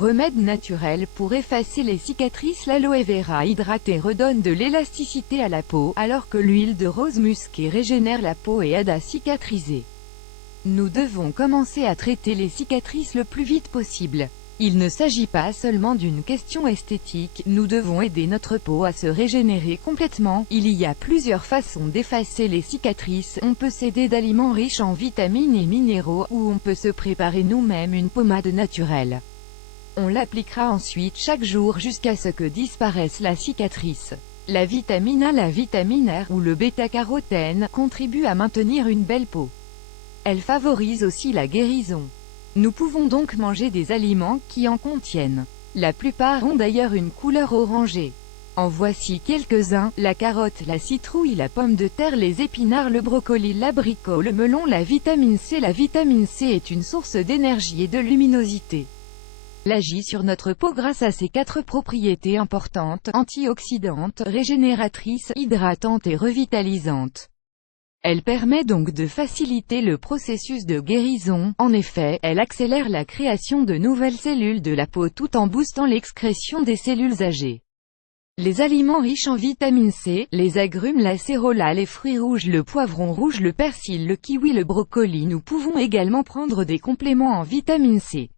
Remède naturel pour effacer les cicatrices. L'aloe vera hydraté redonne de l'élasticité à la peau, alors que l'huile de rose musquée régénère la peau et aide à cicatriser. Nous devons commencer à traiter les cicatrices le plus vite possible. Il ne s'agit pas seulement d'une question esthétique, nous devons aider notre peau à se régénérer complètement. Il y a plusieurs façons d'effacer les cicatrices. On peut s'aider d'aliments riches en vitamines et minéraux, ou on peut se préparer nous-mêmes une pommade naturelle. On l'appliquera ensuite chaque jour jusqu'à ce que disparaisse la cicatrice. La vitamine A, la vitamine R ou le bêta-carotène contribuent à maintenir une belle peau. Elle favorise aussi la guérison. Nous pouvons donc manger des aliments qui en contiennent. La plupart ont d'ailleurs une couleur orangée. En voici quelques-uns: la carotte, la citrouille, la pomme de terre, les épinards, le brocoli, l'abricot, le melon, la vitamine C. La vitamine C est une source d'énergie et de luminosité. Elle agit sur notre peau grâce à ses 4 propriétés importantes: antioxydante, régénératrice, hydratante et revitalisante. Elle permet donc de faciliter le processus de guérison. En effet, elle accélère la création de nouvelles cellules de la peau tout en boostant l'excrétion des cellules âgées. Les aliments riches en vitamine C, les agrumes, l'acérola, les fruits rouges, le poivron rouge, le persil, le kiwi, le brocoli. Nous pouvons également prendre des compléments en vitamine C.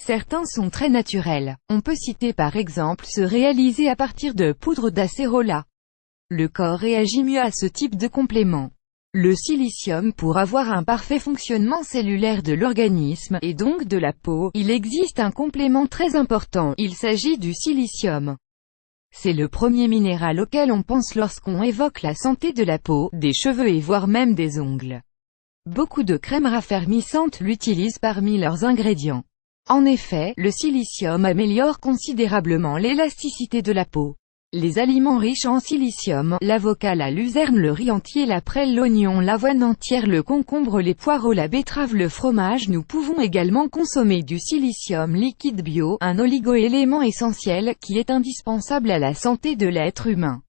Certains sont très naturels. On peut citer par exemple ceux réalisés à partir de poudre d'acérola. Le corps réagit mieux à ce type de complément. Le silicium. Pour avoir un parfait fonctionnement cellulaire de l'organisme, et donc de la peau, il existe un complément très important, il s'agit du silicium. C'est le premier minéral auquel on pense lorsqu'on évoque la santé de la peau, des cheveux et voire même des ongles. Beaucoup de crèmes raffermissantes l'utilisent parmi leurs ingrédients. En effet, le silicium améliore considérablement l'élasticité de la peau. Les aliments riches en silicium, l'avocat, la luzerne, le riz entier, la prêle, l'oignon, l'avoine entière, le concombre, les poireaux, la betterave, le fromage. Nous pouvons également consommer du silicium liquide bio, un oligo-élément essentiel, qui est indispensable à la santé de l'être humain.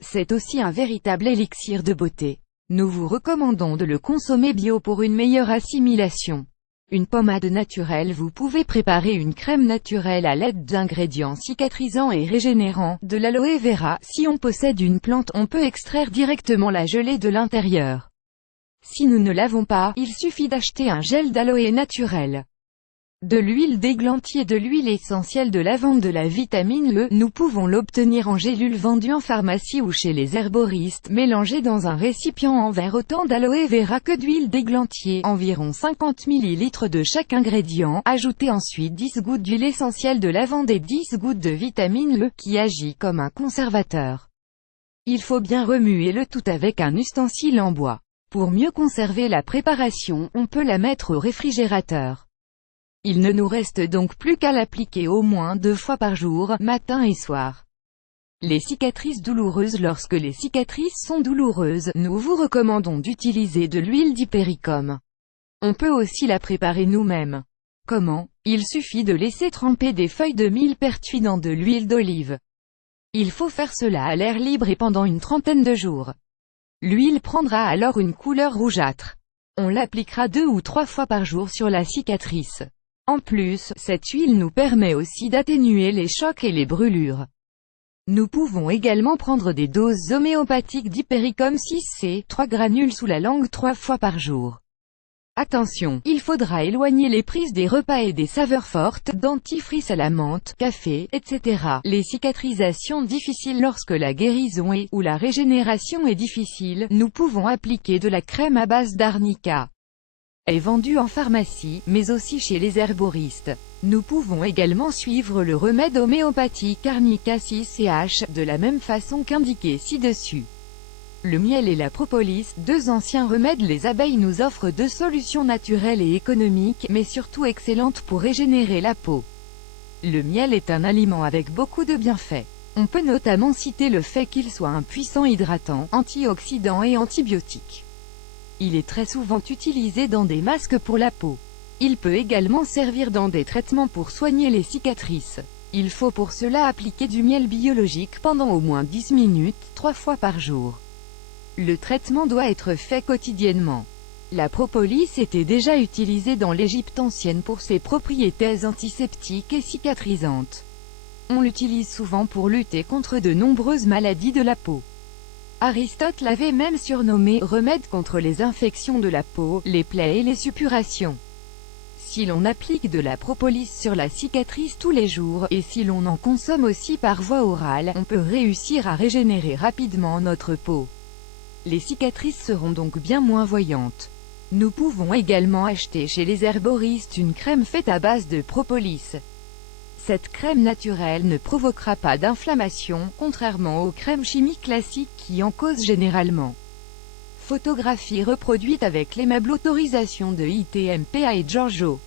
C'est aussi un véritable élixir de beauté. Nous vous recommandons de le consommer bio pour une meilleure assimilation. Une pommade naturelle. Vous pouvez préparer une crème naturelle à l'aide d'ingrédients cicatrisants et régénérants. De l'aloe vera. Si on possède une plante, on peut extraire directement la gelée de l'intérieur. Si nous ne l'avons pas, il suffit d'acheter un gel d'aloe naturel. De l'huile d'églantier, de l'huile essentielle de lavande, de la vitamine E. Nous pouvons l'obtenir en gélules vendues en pharmacie ou chez les herboristes. Mélangez dans un récipient en verre autant d'aloe vera que d'huile d'églantier, environ 50 ml de chaque ingrédient. Ajoutez ensuite 10 gouttes d'huile essentielle de lavande et 10 gouttes de vitamine E, qui agit comme un conservateur. Il faut bien remuer le tout avec un ustensile en bois. Pour mieux conserver la préparation, on peut la mettre au réfrigérateur. Il ne nous reste donc plus qu'à l'appliquer au moins 2 fois par jour, matin et soir. Les cicatrices douloureuses. Lorsque les cicatrices sont douloureuses, nous vous recommandons d'utiliser de l'huile d'hypéricum. On peut aussi la préparer nous-mêmes. Comment? Il suffit de laisser tremper des feuilles de millepertuis dans de l'huile d'olive. Il faut faire cela à l'air libre et pendant une trentaine de jours. L'huile prendra alors une couleur rougeâtre. On l'appliquera 2 ou 3 fois par jour sur la cicatrice. En plus, cette huile nous permet aussi d'atténuer les chocs et les brûlures. Nous pouvons également prendre des doses homéopathiques d'hypéricum 6C, 3 granules sous la langue 3 fois par jour. Attention, il faudra éloigner les prises des repas et des saveurs fortes, dentifrice à la menthe, café, etc. Les cicatrisations difficiles. Lorsque la guérison ou la régénération est difficile, nous pouvons appliquer de la crème à base d'arnica. Elle est vendue en pharmacie, mais aussi chez les herboristes. Nous pouvons également suivre le remède homéopathique Arnica 6CH, de la même façon qu'indiqué ci-dessus. Le miel et la propolis, 2 anciens remèdes. Les abeilles nous offrent 2 solutions naturelles et économiques, mais surtout excellentes pour régénérer la peau. Le miel est un aliment avec beaucoup de bienfaits. On peut notamment citer le fait qu'il soit un puissant hydratant, antioxydant et antibiotique. Il est très souvent utilisé dans des masques pour la peau. Il peut également servir dans des traitements pour soigner les cicatrices. Il faut pour cela appliquer du miel biologique pendant au moins 10 minutes, 3 fois par jour. Le traitement doit être fait quotidiennement. La propolis était déjà utilisée dans l'Égypte ancienne pour ses propriétés antiseptiques et cicatrisantes. On l'utilise souvent pour lutter contre de nombreuses maladies de la peau. Aristote l'avait même surnommé « remède contre les infections de la peau, les plaies et les suppurations ». Si l'on applique de la propolis sur la cicatrice tous les jours, et si l'on en consomme aussi par voie orale, on peut réussir à régénérer rapidement notre peau. Les cicatrices seront donc bien moins voyantes. Nous pouvons également acheter chez les herboristes une crème faite à base de propolis. Cette crème naturelle ne provoquera pas d'inflammation, contrairement aux crèmes chimiques classiques qui en causent généralement. Photographie reproduite avec l'aimable autorisation de ITMPA et Giorgio.